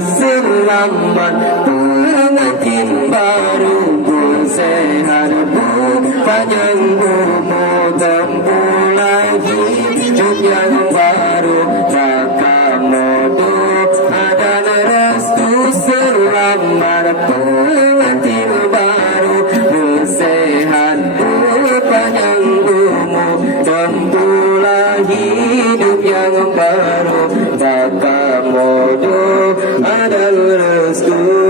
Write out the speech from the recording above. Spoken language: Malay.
selamat pengantin baru sehat panjang umur tempulai hidup yang baru Takamodo ada restu selamat pengantin baru sehat panjang umur tempulai hidup yang baru Takamodo ada restu